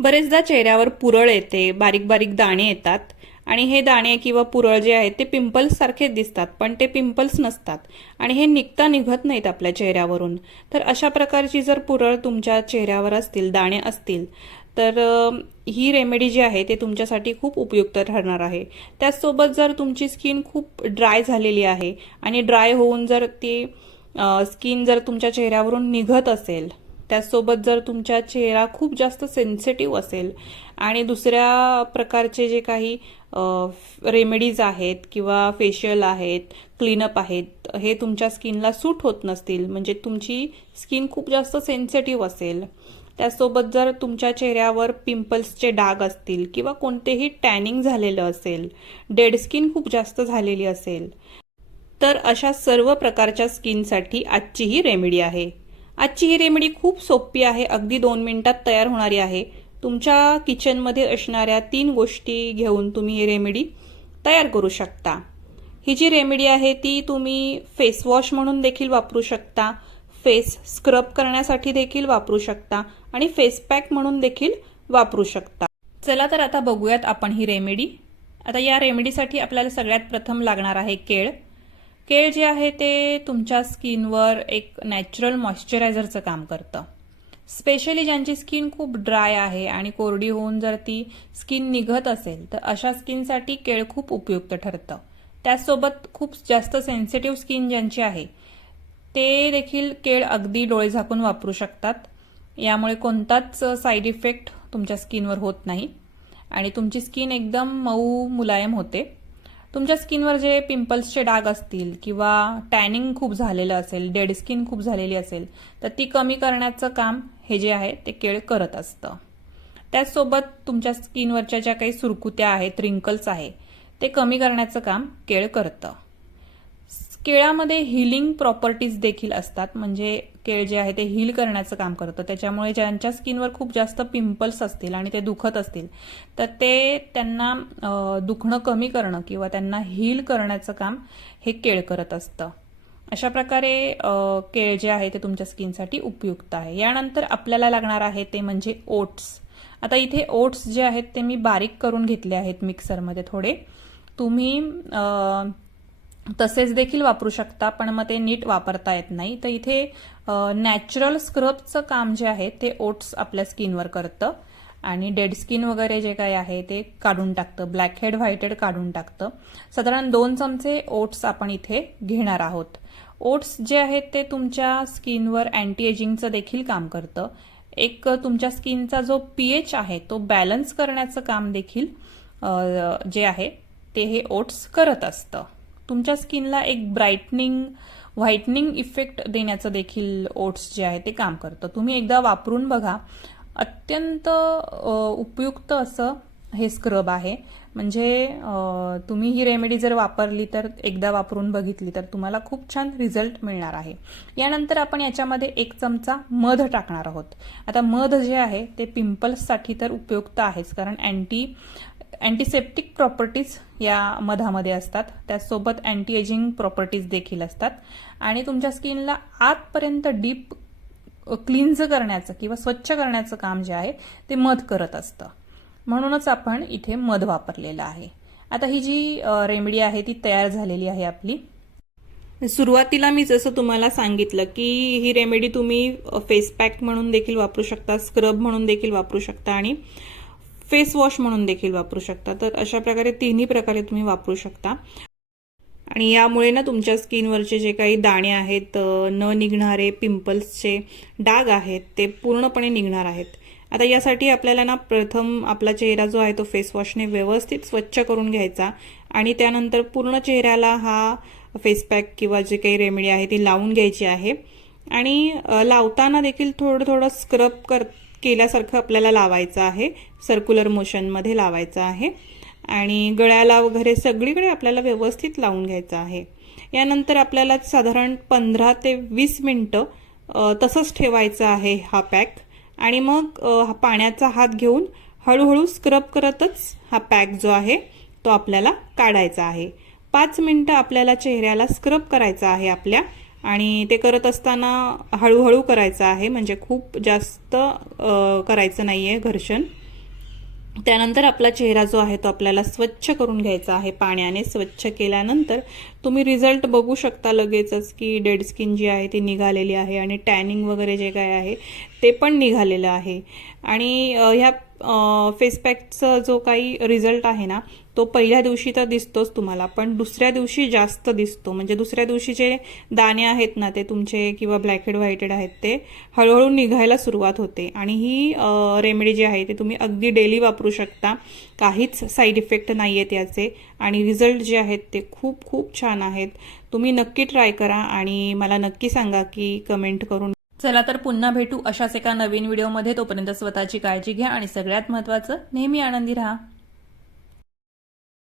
बरेचदा चेहऱ्यावर पुरळ येते बारीक बारीक दाणे येतात. आणि हे दाणे किंवा पुरळ जे आहेत ते पिंपल्ससारखे दिसतात पण ते पिंपल्स नसतात. आणि हे निघता निघत नाहीत आपल्या चेहऱ्यावरून. तर अशा प्रकारची जर पुरळ तुमच्या चेहऱ्यावर असतील दाणे असतील तर ही रेमेडी जी आहे ते तुमच्यासाठी खूप उपयुक्त ठरणार आहे. त्याचसोबत जर तुमची स्किन खूप ड्राय झालेली आहे आणि ड्राय होऊन जर ती स्किन जर तुमच्या चेहऱ्यावरून निघत असेल त्याचसोबत जर तुमचा चेहरा खूप जास्त सेन्सिटिव्ह असेल आणि दुसऱ्या प्रकारचे जे काही रेमेडीज आहेत किंवा फेशियल आहेत क्लीनअप आहेत हे तुमच्या स्किनला सूट होत नसतील. म्हणजे तुमची स्किन खूप जास्त सेन्सिटिव्ह असेल. त्यासोबत जर तुमच्या चेहऱ्यावर पिंपल्सचे डाग असतील किंवा कोणतेही टॅनिंग झालेलं असेल डेड स्किन खूप जास्त झालेली असेल तर अशा सर्व प्रकारच्या स्किनसाठी आजची ही रेमेडी आहे. आजची ही रेमेडी खूप सोपी आहे अगदी दोन मिनिटात तयार होणारी आहे. तुमच्या किचनमध्ये असणाऱ्या तीन गोष्टी घेऊन तुम्ही ही रेमेडी तयार करू शकता. ही जी रेमेडी आहे ती तुम्ही फेसवॉश म्हणून देखील वापरू शकता फेस स्क्रब करण्यासाठी देखील वापरू शकता आणि फेस पॅक म्हणून देखील वापरू शकता. चला तर आता बघूयात आपण ही रेमेडी. आता या रेमेडीसाठी आपल्याला सगळ्यात प्रथम लागणार आहे केळ. केळ जे आहे ते तुमच्या स्किनवर एक नॅचरल मॉइश्चरायझरचं काम करतं. स्पेशली ज्यांची स्किन खूप ड्राय आहे आणि कोरडी होऊन जर ती स्किन निघत असेल तर अशा स्किनसाठी केळ खूप उपयुक्त ठरतं. त्याचसोबत खूप जास्त सेन्सिटिव्ह स्किन ज्यांची आहे ते देखील केळ अगदी डोळे झाकून वापरू शकतात. यामुळे कोणताच साईड इफेक्ट तुमच्या स्किनवर होत नाही. आणि तुमची स्किन एकदम मऊ मुलायम होते. तुमच्या स्किनवर जे पिंपल्सचे डाग असतील किंवा टॅनिंग खूप झालेलं असेल डेड स्किन खूप झालेली असेल तर ती कमी करण्याचं काम हे जे आहे ते केळ करत असतं. त्याचसोबत तुमच्या स्किनवरच्या ज्या काही सुरकुत्या आहेत रिंकल्स आहे ते कमी करण्याचं काम केळ करतं. केळामध्ये हिलिंग प्रॉपर्टीज देखील असतात. म्हणजे केळ जे आहे ते हील करण्याचं काम करतं. त्याच्यामुळे ज्यांच्या स्किनवर खूप जास्त पिंपल्स असतील आणि ते दुखत असतील तर ते त्यांना दुखणं कमी करणं किंवा त्यांना हील करण्याचं काम हे केळ करत असतं. अशा प्रकारे केळ जे आहे ते तुमच्या स्किनसाठी उपयुक्त आहे. यानंतर आपल्याला लागणार आहे ते म्हणजे ओट्स. आता इथे ओट्स जे आहेत ते मी बारीक करून घेतले आहेत मिक्सरमध्ये थोडे. तुम्ही तसेच देखील वापरू शकता पण मग ते नीट वापरता येत नाही. तर इथे नॅचरल स्क्रबचं काम जे आहे ते ओट्स आपल्या स्किनवर करतं. आणि डेड स्किन वगैरे जे काही आहे ते काढून टाकतं. ब्लॅक हेड व्हाईट हेड काढून टाकतं. साधारण दोन चमचे ओट्स आपण इथे घेणार आहोत. ओट्स जे आहेत ते तुमच्या स्किनवर अँटी एजिंगचं देखील काम करतं. एक तुमच्या स्किनचा जो पीएच आहे तो बॅलन्स करण्याचं काम देखील जे आहे ते हे ओट्स करत असतं. तुमच्या स्किनला एक ब्राईटनिंग व्हाईटनिंग इफेक्ट देण्याचं देखील ओट्स जे आहे ते काम करतं. तुम्ही एकदा वापरून बघा. अत्यंत उपयुक्त असं हे स्क्रब आहे. म्हणजे तुम्ही ही रेमेडी जर वापरली तर एकदा वापरून बघितली तर तुम्हाला खूप छान रिझल्ट मिळणार आहे. यानंतर आपण याच्यामध्ये एक चमचा मध टाकणार आहोत. आता मध जे आहे ते पिंपल्ससाठी तर उपयुक्त आहेच. कारण अँटी अँटीसेप्टिक प्रॉपर्टीज या मधामध्ये असतात. त्याचसोबत अँटी एजिंग प्रॉपर्टीज देखील असतात. आणि तुमच्या स्किनला आतपर्यंत डीप क्लिन्झ करण्याचं किंवा स्वच्छ करण्याचं काम जे आहे ते मध करत असतं. म्हणूनच आपण इथे मध वापरलेलं आहे. आता ही जी रेमेडी आहे ती तयार झालेली आहे आपली. सुरुवातीला मी जसं तुम्हाला सांगितलं की ही रेमेडी तुम्ही फेस पॅक म्हणून देखील वापरू शकता स्क्रब म्हणून देखील वापरू शकता आणि फेस वॉश म्हणून देखील वापरू शकता. तर अशा प्रकारे तिन्ही प्रकारे तुम्ही वापरू शकता. आणि यामुळे ना तुमच्या स्किनवरचे जे काही दाणे आहेत न निघणारे पिंपल्सचे डाग आहेत ते पूर्णपणे निघणार आहेत. आता यासाठी आपल्याला ना प्रथम आपला चेहरा जो आहे तो फेस वॉशने व्यवस्थित स्वच्छ करून घ्यायचा. आणि त्यानंतर पूर्ण चेहऱ्याला हा फेस पॅक किंवा जे काही रेमेडी आहे ती लावून घ्यायची आहे. आणि लावताना देखील थोडं थोडं स्क्रब कर केल्यासारखं आपल्याला लावायचं आहे. सर्क्युलर मोशनमध्ये लावायचं आहे. आणि गळ्याला वगैरे सगळीकडे आपल्याला व्यवस्थित लावून घ्यायचं आहे. यानंतर आपल्याला साधारण पंधरा ते वीस मिनटं तसंच ठेवायचं आहे हा पॅक. आणि मग हा पाण्याचा हात घेऊन हळूहळू स्क्रब करतच हा पॅक जो आहे तो आपल्याला काढायचा आहे. पाच मिनटं आपल्याला चेहऱ्याला स्क्रब करायचा आहे आपल्या. आणि ते करत असताना हळूहळू करायचं आहे म्हणजे खूप जास्त करायचं नाही आहे घर्षण. त्यानंतर आपला चेहरा जो आहे तो आपल्याला स्वच्छ करून घ्यायचा आहे पाण्याने स्वच्छ केल्यानंतर तुम्ही रिझल्ट बघू शकता लगेचच की डेड स्किन जी आहे ती निघालेली आहे आणि टॅनिंग वगैरे जे काय आहे ते पण निघालेलं आहे. आणि ह्या फेस पॅकचा जो काही रिझल्ट आहे ना तो पहिल्या दिवशी तर दिसतोच तुम्हाला पण दुसऱ्या दिवशी जास्त दिसतो. म्हणजे दुसऱ्या दिवशी जे दाणे आहेत ना ते तुमचे किंवा ब्लॅक हेड व्हाईटेड आहेत ते हळूहळू निघायला सुरुवात होते. आणि ही रेमेडी जी आहे ते तुम्ही अगदी डेली वापरू शकता. काहीच साईड इफेक्ट नाही आहेत याचे. आणि रिझल्ट जे आहेत ते खूप खूप छान आहेत. तुम्ही नक्की ट्राय करा आणि मला नक्की सांगा की कमेंट करून चला तर पुन्हा भेटू अशाच एका नवीन व्हिडिओमध्ये. तोपर्यंत स्वतःची काळजी घ्या आणि सगळ्यात महत्त्वाचं नेहमी आनंदी राहा.